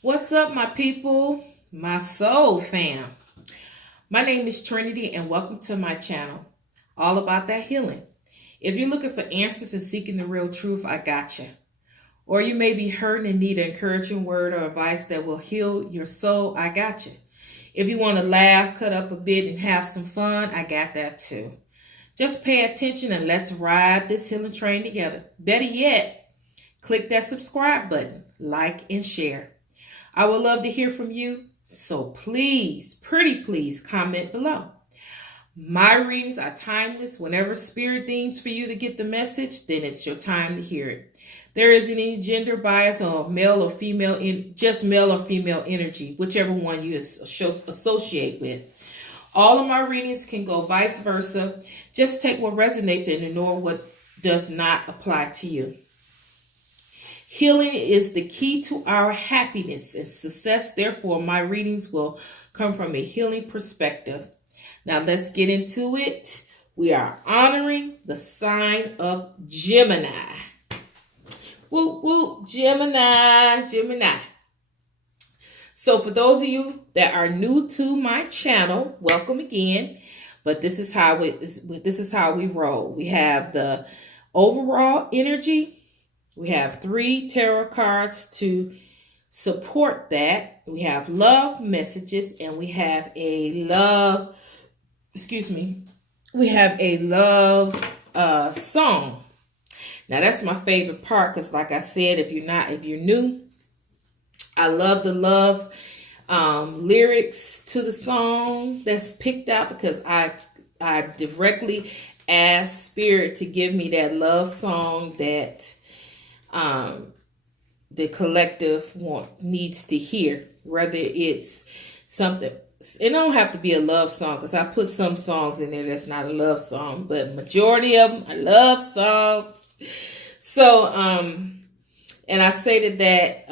What's up, my people, my soul fam? My name is Trinity, and welcome to my channel, All About That Healing. If you're looking for answers and seeking the real truth, I got you. Or you may be hurting and need an encouraging word or advice that will heal your soul, I got you. If you want to laugh, cut up a bit, and have some fun, I got that too. Just pay attention and let's ride this healing train together. Better yet, click that subscribe button, like and share. I would love to hear from you, so please, pretty please, comment below. My readings are timeless. Whenever spirit deems for you to get the message, then it's your time to hear it. There isn't any gender bias or male or female, just male or female energy, whichever one you associate with. All of my readings can go vice versa. Just take what resonates and ignore what does not apply to you. Healing is the key to our happiness and success. Therefore, my readings will come from a healing perspective. Now, let's get into it. We are honoring the sign of Gemini. Whoop, whoop, Gemini. So for those of you that are new to my channel, welcome again. But this is how we roll. We have the overall energy. We have 3 tarot cards to support that. We have love messages, and we have a love, we have a love song. Now that's my favorite part because, like I said, if you're new, I love the love lyrics to the song that's picked out because I directly ask Spirit to give me that love song that the collective needs to hear, whether it's something. It don't have to be a love song because I put some songs in there that's not a love song, but majority of them are love songs. So, and I say that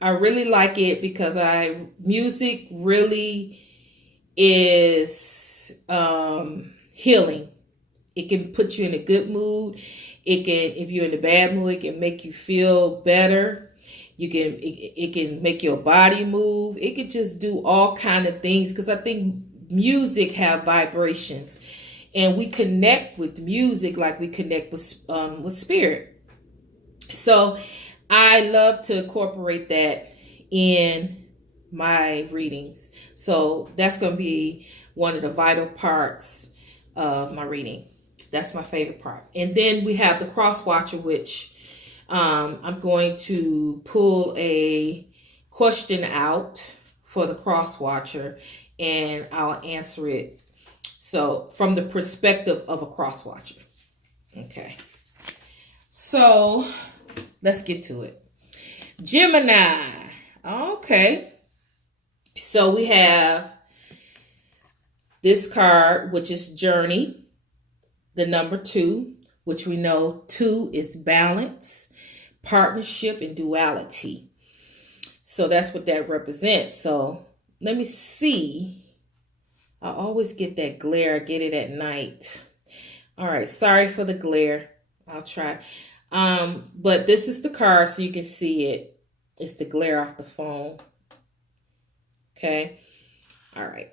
I really like it because music really is healing. It can put you in a good mood. It can, if you're in a bad mood, it can make you feel better. It can make your body move. It could just do all kind of things because I think music have vibrations, and we connect with music like we connect with spirit. So I love to incorporate that in my readings. So that's going to be one of the vital parts of my reading. That's my favorite part. And then we have the cross watcher, which I'm going to pull a question out for the cross watcher, and I'll answer it. So from the perspective of a cross watcher. Okay. So let's get to it. Gemini. Okay. So we have this card, which is Journey. The number 2, which we know 2 is balance, partnership, and duality. So that's what that represents. So let me see. I always get that glare. I get it at night. All right. Sorry for the glare. I'll try. But this is the card so you can see it. It's the glare off the phone. Okay. All right.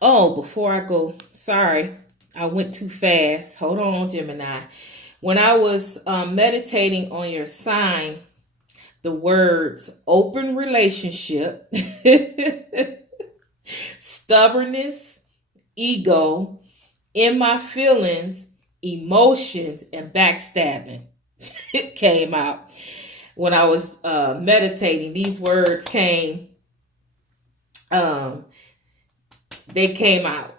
Oh, before I go, sorry. I went too fast. Hold on, Gemini. When I was meditating on your sign, the words open relationship, stubbornness, ego, in my feelings, emotions, and backstabbing it came out. When I was meditating, these words came, they came out.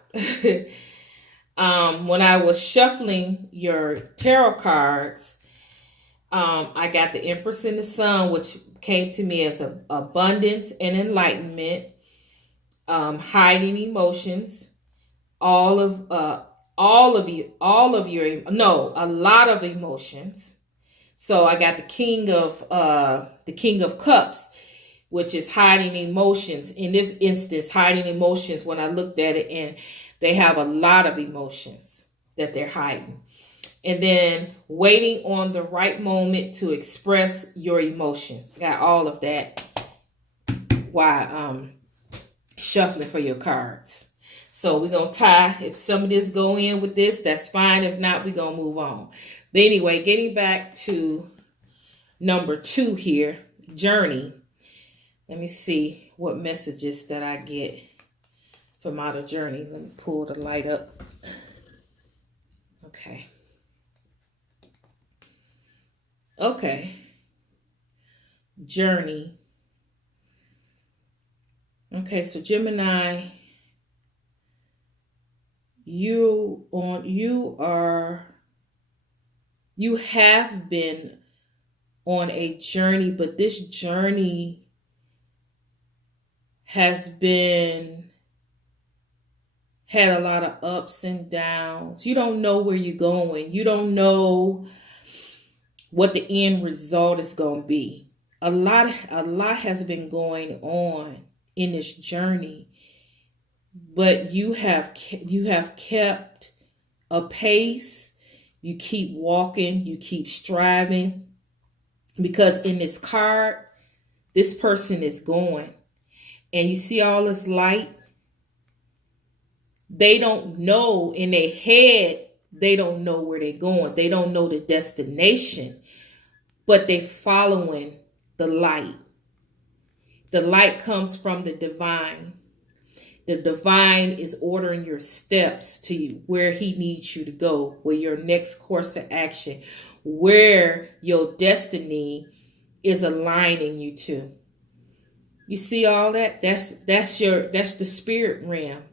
When I was shuffling your tarot cards, I got the Empress and the Sun, which came to me as abundance and enlightenment, hiding emotions, a lot of emotions. So I got the King of Cups, which is hiding emotions. In this instance, hiding emotions, when I looked at it, and they have a lot of emotions that they're hiding. And then waiting on the right moment to express your emotions. Got all of that while shuffling for your cards. So we're going to tie. If some of this go in with this, that's fine. If not, we're going to move on. But anyway, getting back to number 2 here, Journey. Let me see what messages that I get from out of Journey. Let me pull the light up. Okay. Okay. Journey. Okay, so Gemini, you have been on a journey, but this journey has had a lot of ups and downs. You don't know where you're going. You don't know what the end result is going to be. A lot has been going on in this journey, but you have kept a pace. You keep walking, you keep striving, because in this card, this person is going, and you see all this light. They don't know in their head, they don't know where they're going. They don't know the destination, but they're following the light. The light comes from the divine. The divine is ordering your steps to you, where he needs you to go, where your next course of action, where your destiny is aligning you to. You see all that? That's the spirit realm.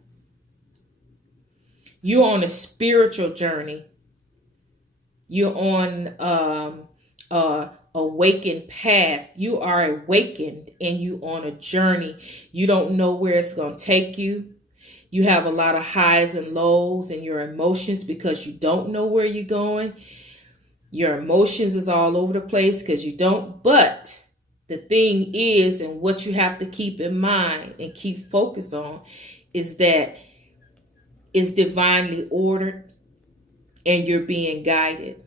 You're on a spiritual journey. You're on awakened path. You are awakened and you on a journey. You don't know where it's going to take you. You have a lot of highs and lows in your emotions because you don't know where you're going. Your emotions is all over the place because you don't. But the thing is, and what you have to keep in mind and keep focus on, is that it's divinely ordered and you're being guided.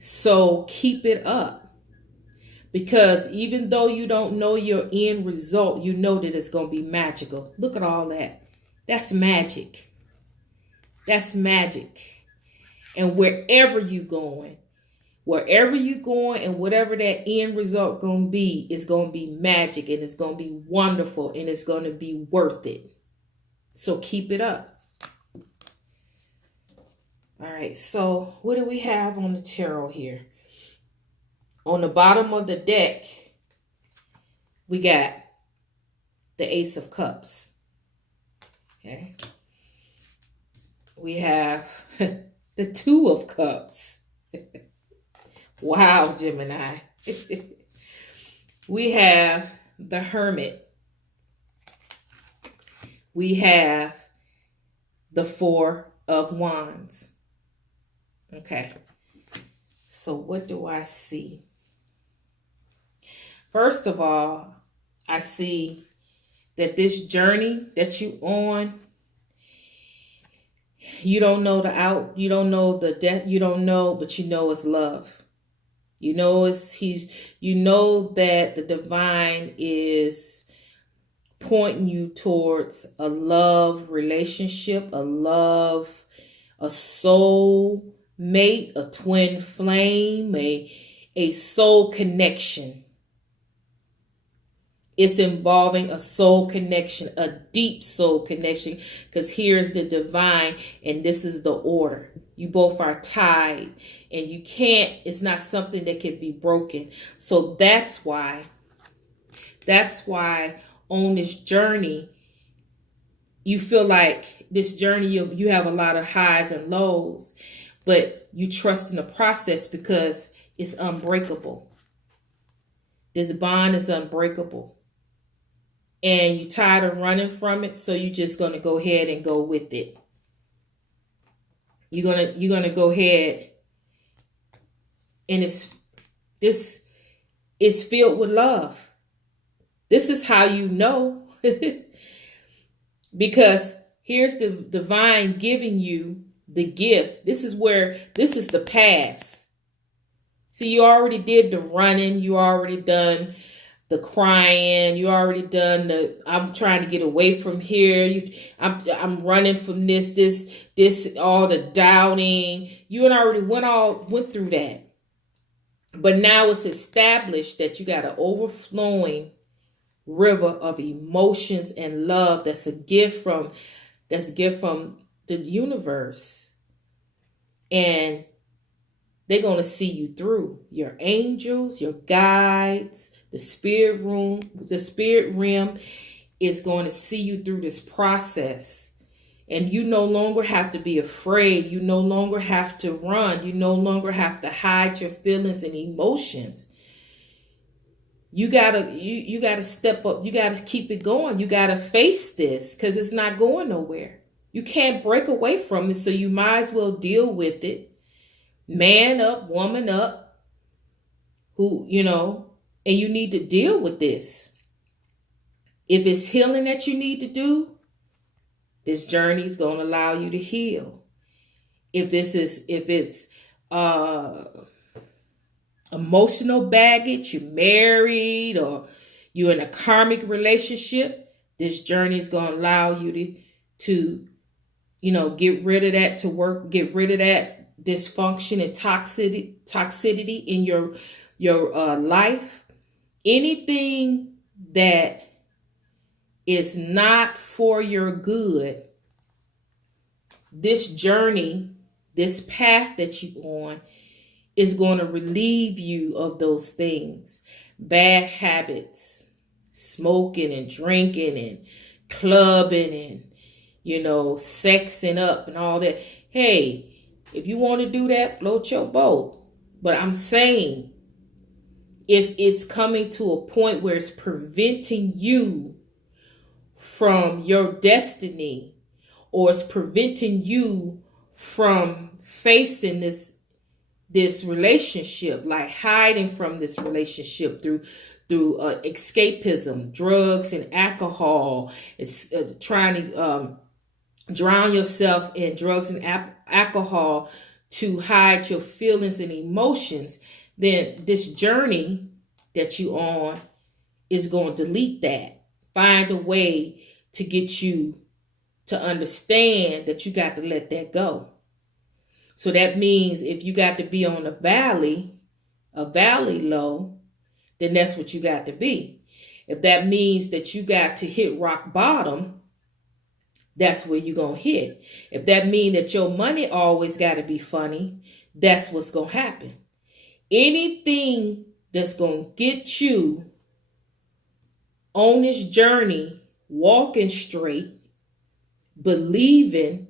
So keep it up, because even though you don't know your end result, you know that it's going to be magical. Look at all that. That's magic. That's magic. And wherever you're going and whatever that end result going to be, it's going to be magic, and it's going to be wonderful, and it's going to be worth it. So keep it up. All right, so what do we have on the tarot here? On the bottom of the deck, we got the Ace of Cups. Okay. We have the Two of Cups. Wow, Gemini. We have the Hermit. We have the Four of Wands. Okay, so what do I see? First of all, I see that this journey that you on, you don't know you don't know the death, you don't know, but you know it's love. You know you know that the divine is pointing you towards a love relationship, a soul mate, a twin flame, a soul connection. It's involving a soul connection, a deep soul connection, because here's the divine and this is the order. You both are tied, and it's not something that can be broken. So that's why on this journey, you feel like this journey, you have a lot of highs and lows, but you trust in the process because it's unbreakable. This bond is unbreakable. And you're tired of running from it, so you're just going to go ahead and go with it. You're gonna go ahead, and this is filled with love. This is how you know. Because here's the divine giving you the gift. This is the past. See, you already did the running. You already done the crying. You already done I'm trying to get away from here. I'm running from this, all the doubting. You already went through that. But now it's established that you got an overflowing river of emotions and love that's a gift from the universe. And they're going to see you through. Your angels, your guides, the spirit realm is going to see you through this process. And you no longer have to be afraid. You no longer have to run. You no longer have to hide your feelings and emotions. You gotta step up. You gotta keep it going. You gotta face this because it's not going nowhere. You can't break away from it, so you might as well deal with it. Man up, woman up, and you need to deal with this. If it's healing that you need to do, this journey is going to allow you to heal. If it's emotional baggage, you're married or you're in a karmic relationship, this journey is going to allow you to get rid of that, get rid of that dysfunction and toxicity in your life. Anything that is not for your good, this journey, this path that you're on is going to relieve you of those things. Bad habits, smoking and drinking and clubbing and, sexing up and all that. Hey, if you want to do that, float your boat. But I'm saying, if it's coming to a point where it's preventing you from your destiny, or it's preventing you from facing this relationship, like hiding from this relationship through escapism, drugs and alcohol, it's trying to drown yourself in drugs and alcohol to hide your feelings and emotions, then this journey that you on is going to delete that. Find a way to get you to understand that you got to let that go. So that means if you got to be on a valley low, then that's what you got to be. If that means that you got to hit rock bottom, that's where you're going to hit. If that means that your money always got to be funny, that's what's going to happen. Anything that's going to get you on this journey, walking straight, believing,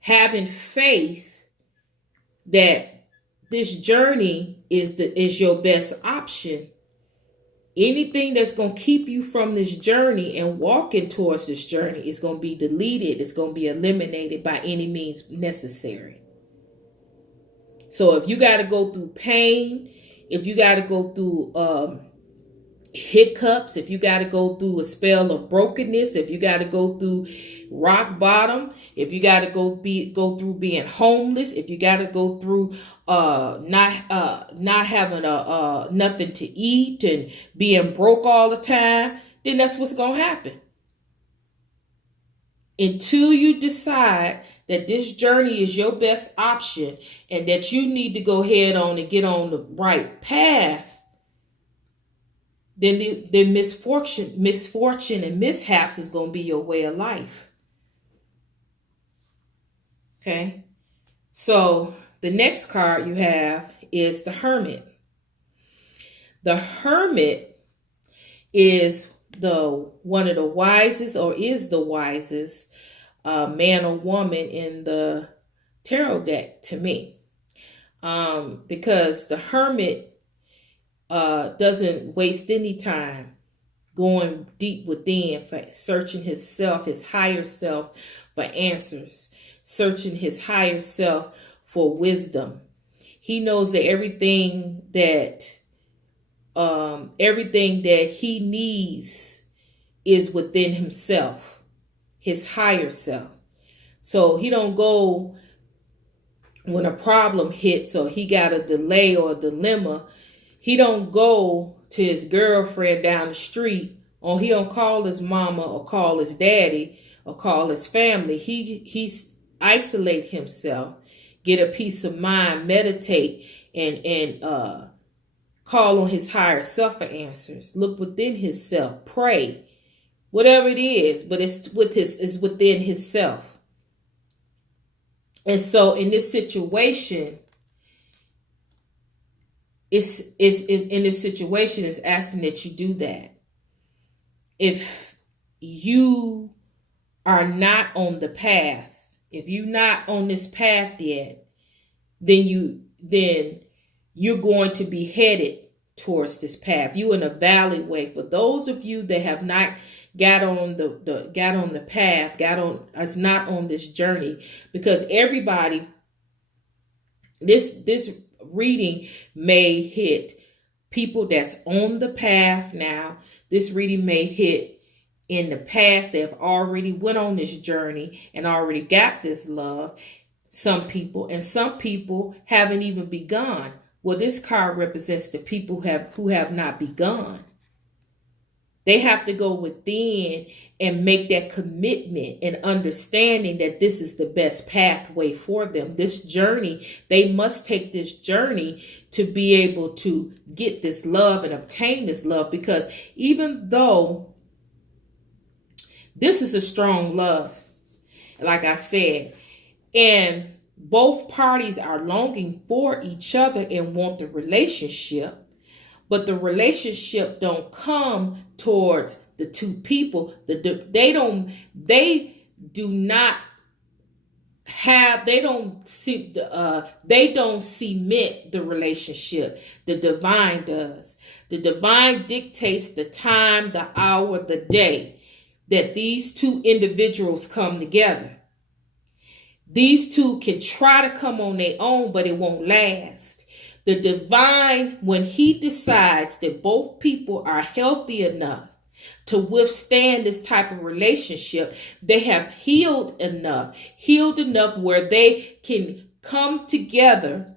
having faith that this journey is your best option. Anything that's going to keep you from this journey and walking towards this journey is going to be deleted. It's going to be eliminated by any means necessary. So if you got to go through pain, if you got to go through hiccups, if you got to go through a spell of brokenness, if you got to go through rock bottom, if you got to go through being homeless, if you got to go through not having nothing to eat and being broke all the time, then that's what's going to happen. Until you decide that this journey is your best option and that you need to go head on and get on the right path, then the misfortune and mishaps is going to be your way of life. Okay. So the next card you have is the Hermit. The Hermit is one of the wisest, or is the wisest man or woman in the tarot deck to me. Because the Hermit doesn't waste any time going deep within for searching himself, his higher self, for answers, searching his higher self for wisdom. He knows that everything that he needs is within himself, his higher self. So he don't go when a problem hits or he got a delay or a dilemma, he don't go to his girlfriend down the street, or he don't call his mama or call his daddy or call his family. He's isolate himself, get a peace of mind, meditate, and call on his higher self for answers. Look within himself, pray, whatever it is, but it's within himself. And so in this situation, it's in this situation, it's asking that you do that. If you are not on the path, if you're not on this path yet, then you're going to be headed towards this path. You in a valley way. For those of you that have not got on the path, is not on this journey, because everybody, this reading may hit people that's on the path now. This reading may hit in the past. They have already went on this journey and already got this love. Some people haven't even begun. Well, this card represents the people who have not begun. They have to go within and make that commitment and understanding that this is the best pathway for them. This journey, they must take this journey to be able to get this love and obtain this love. Because even though this is a strong love, like I said, and both parties are longing for each other and want the relationship, but the relationship don't come towards the two people. They don't cement the relationship. The divine does. The divine dictates the time, the hour, the day that these two individuals come together. These two can try to come on their own, but it won't last. The divine, when he decides that both people are healthy enough to withstand this type of relationship, they have healed enough where they can come together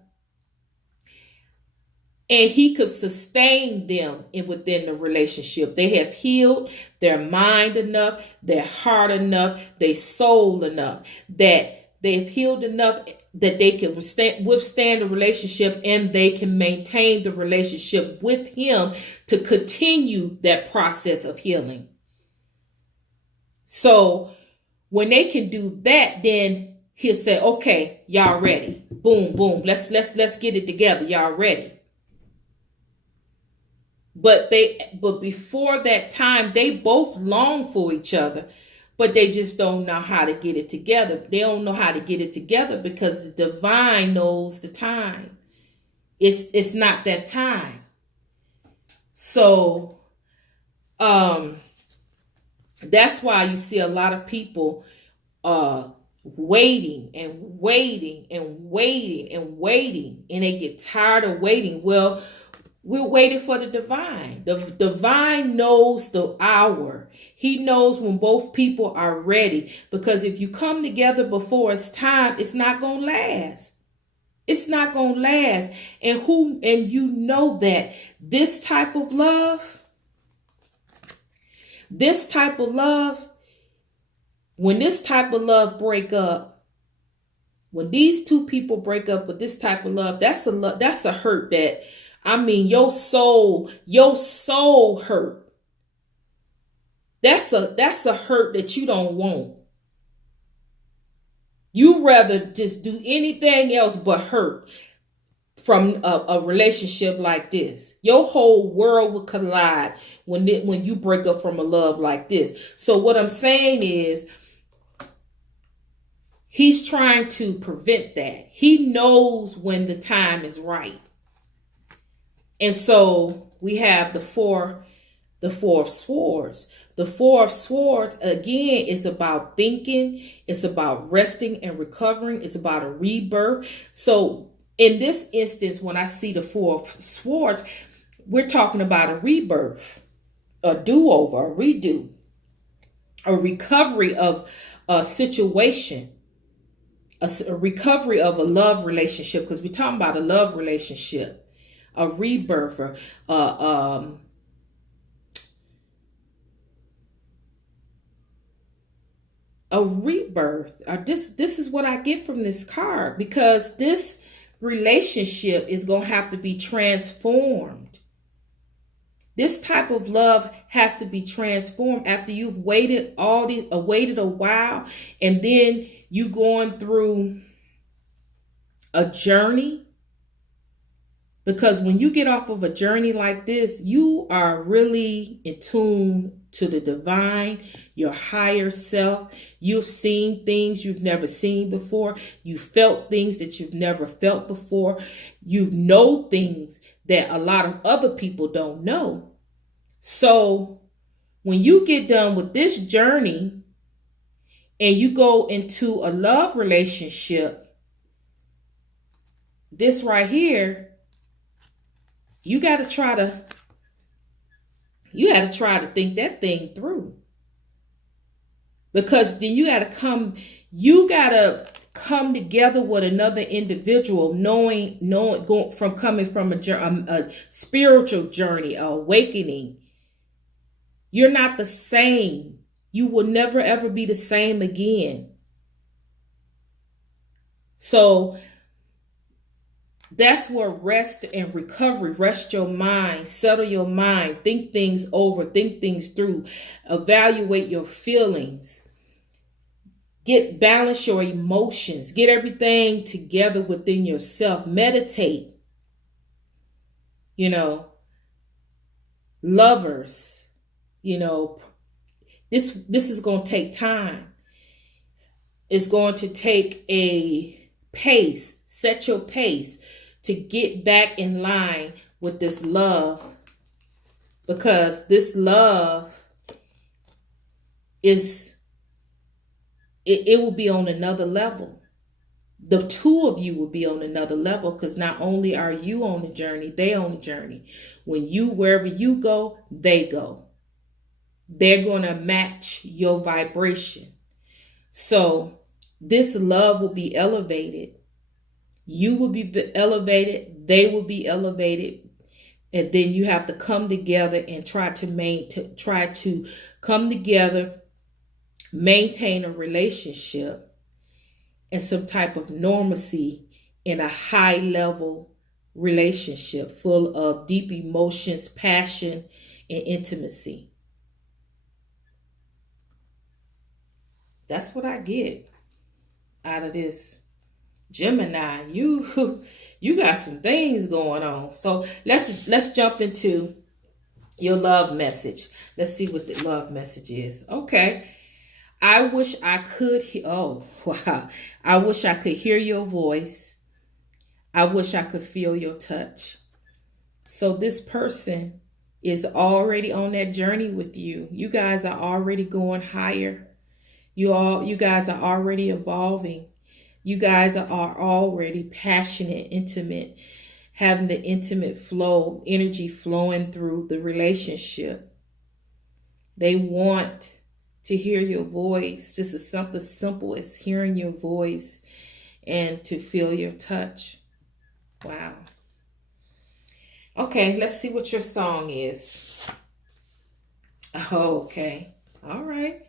and he could sustain them within the relationship. They have healed their mind enough, their heart enough, their soul enough, that they've healed enough that they can withstand the relationship, and they can maintain the relationship with him to continue that process of healing. So when they can do that, then he'll say, okay, y'all ready. Boom, boom. Let's get it together. Y'all ready. But before that time, they both long for each other, but they just don't know how to get it together. They don't know how to get it together because the divine knows the time. It's not that time. So that's why you see a lot of people waiting and waiting and waiting and waiting, and they get tired of waiting. Well, we're waiting for the divine. The divine knows the hour. He knows when both people are ready. Because if you come together before it's time, it's not going to last. It's not going to last. And you know that this type of love, when this type of love break up, when these two people break up with this type of love, that's a hurt that, I mean, your soul hurt. That's a hurt that you don't want. You rather just do anything else but hurt from a relationship like this. Your whole world will collide when you break up from a love like this. So what I'm saying is, he's trying to prevent that. He knows when the time is right. And so we have the four of swords. The four of swords, again, is about thinking. It's about resting and recovering. It's about a rebirth. So in this instance, when I see the four of swords, we're talking about a rebirth, a do-over, a redo, a recovery of a situation. a recovery of a love relationship, because we're talking about a love relationship, a rebirth, or a rebirth. This is what I get from this card, because this relationship is going to have to be transformed. This type of love has to be transformed after you've waited waited a while, and then you going through a journey. Because when you get off of a journey like this, you are really in tune to the divine, your higher self. You've seen things you've never seen before. You felt things that you've never felt before. You know things that a lot of other people don't know. So when you get done with this journey and you go into a love relationship, this right here, you got to try to think that thing through. Because then you got to come together with another individual, knowing coming from a spiritual journey, a awakening. You're not the same. You will never ever be the same again. So that's where rest and recovery. Rest your mind, settle your mind, think things over, think things through, evaluate your feelings, balance your emotions, get everything together within yourself, meditate. Lovers, this is going to take time. It's going to take a pace, set your pace to get back in line with this love, because this love it will be on another level. The two of you will be on another level, because not only are you on the journey, they on the journey. Wherever you go, they go. They're going to match your vibration. So this love will be elevated. You will be elevated. They will be elevated. And then you have to come together and try to come together, maintain a relationship and some type of normalcy in a high level relationship full of deep emotions, passion, and intimacy. That's what I get out of this. Gemini, you got some things going on. So let's jump into your love message. Let's see what the love message is. Okay. I wish I could I wish I could hear your voice. I wish I could feel your touch. So this person is already on that journey with you. You guys are already going higher. You guys are already evolving. You guys are already passionate, intimate, having the intimate flow, energy flowing through the relationship. They want to hear your voice. This is something simple as hearing your voice and to feel your touch. Wow. Okay, let's see what your song is. Okay. All right.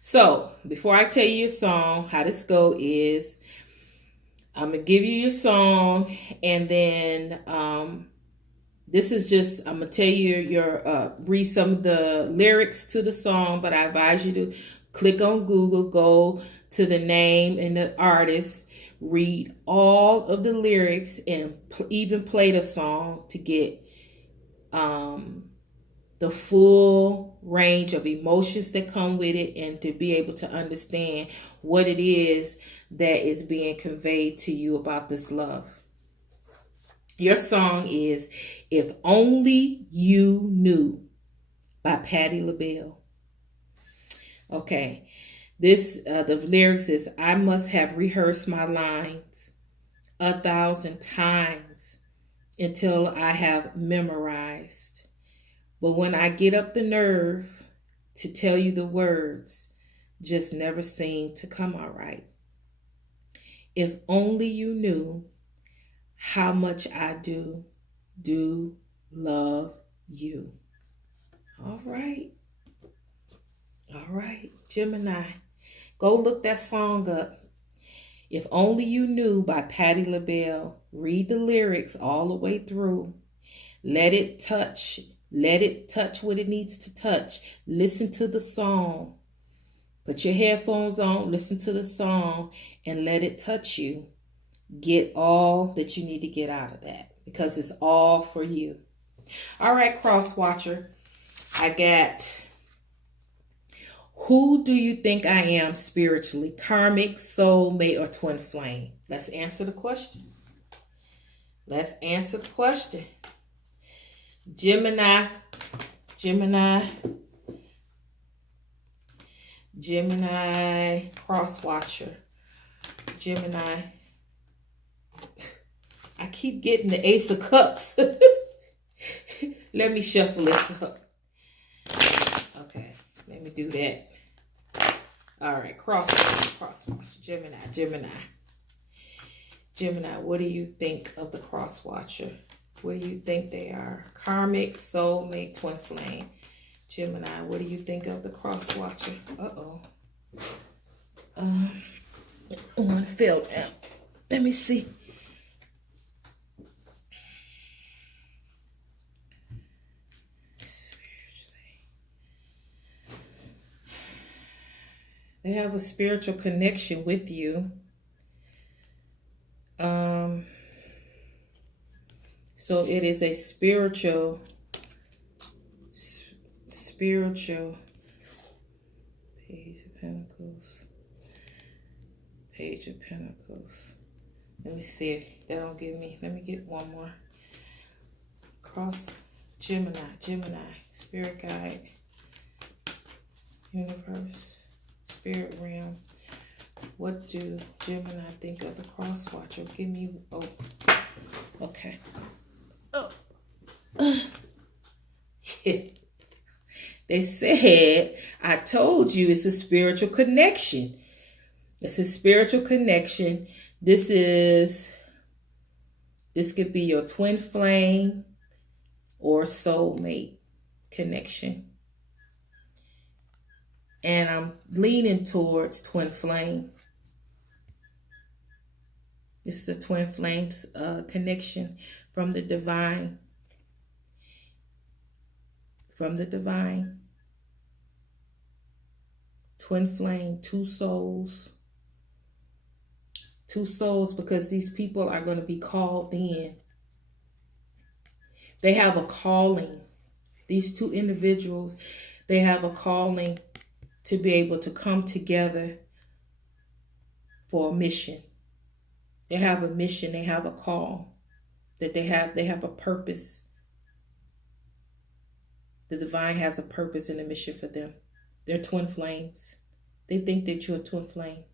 So before I tell you your song, how this go is I'm going to give you your song, and then this is just, I'm going to tell you read some of the lyrics to the song, but I advise you to click on Google, go to the name and the artist, read all of the lyrics, and even play the song to get the full range of emotions that come with it, and to be able to understand what it is that is being conveyed to you about this love. Your song is If Only You Knew by Patti LaBelle. Okay, the lyrics is, I must have rehearsed my lines 1,000 times until I have memorized. But when I get up the nerve to tell you the words, just never seem to come out right. If only you knew how much I do love you. All right. All right, Gemini. Go look that song up. If Only You Knew by Patti LaBelle. Read the lyrics all the way through. Let it touch. Let it touch what it needs to touch. Listen to the song. Put your headphones on, listen to the song, and let it touch you. Get all that you need to get out of that because it's all for you. All right, cross watcher. I got, who do you think I am spiritually? Karmic, soulmate, or twin flame? Let's answer the question. Let's answer the question. Gemini, cross watcher. Gemini. I keep getting the Ace of Cups. Let me shuffle this up. Okay, let me do that. All right, cross watcher. Gemini. What do you think of the cross watcher? What do you think they are? Karmic, soulmate, twin flame. Gemini, what do you think of the cross watcher? One fell down. Let me see. They have a spiritual connection with you. So it is a spiritual Page of Pentacles. Let me see if that don't give me. Let me get one more. Cross Gemini, spirit guide, universe, spirit realm. What do Gemini think of the cross watcher? Give me, okay. They said, I told you it's a spiritual connection. It's a spiritual connection. This could be your twin flame or soulmate connection. And I'm leaning towards twin flame. This is a twin flames connection from the divine. Twin flame, two souls. Two souls, because these people are going to be called in. They have a calling. These two individuals, they have a calling to be able to come together for a mission. They have a mission. They have a call that they have a purpose. The divine has a purpose and a mission for them. They're twin flames. They think that you're a twin flame.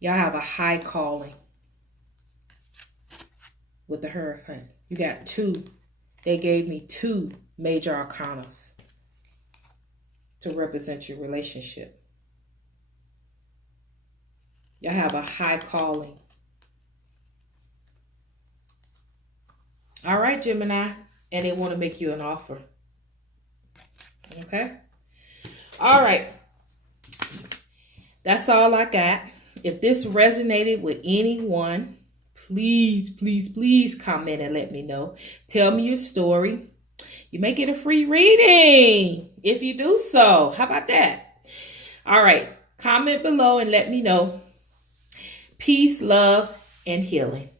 Y'all have a high calling with the Hierophant. You got two. They gave me two major arcanas to represent your relationship. Y'all have a high calling. All right, Gemini. And they want to make you an offer. Okay? All right. That's all I got. If this resonated with anyone, please, please, please comment and let me know. Tell me your story. You may get a free reading if you do so. How about that? All right. Comment below and let me know. Peace, love, and healing.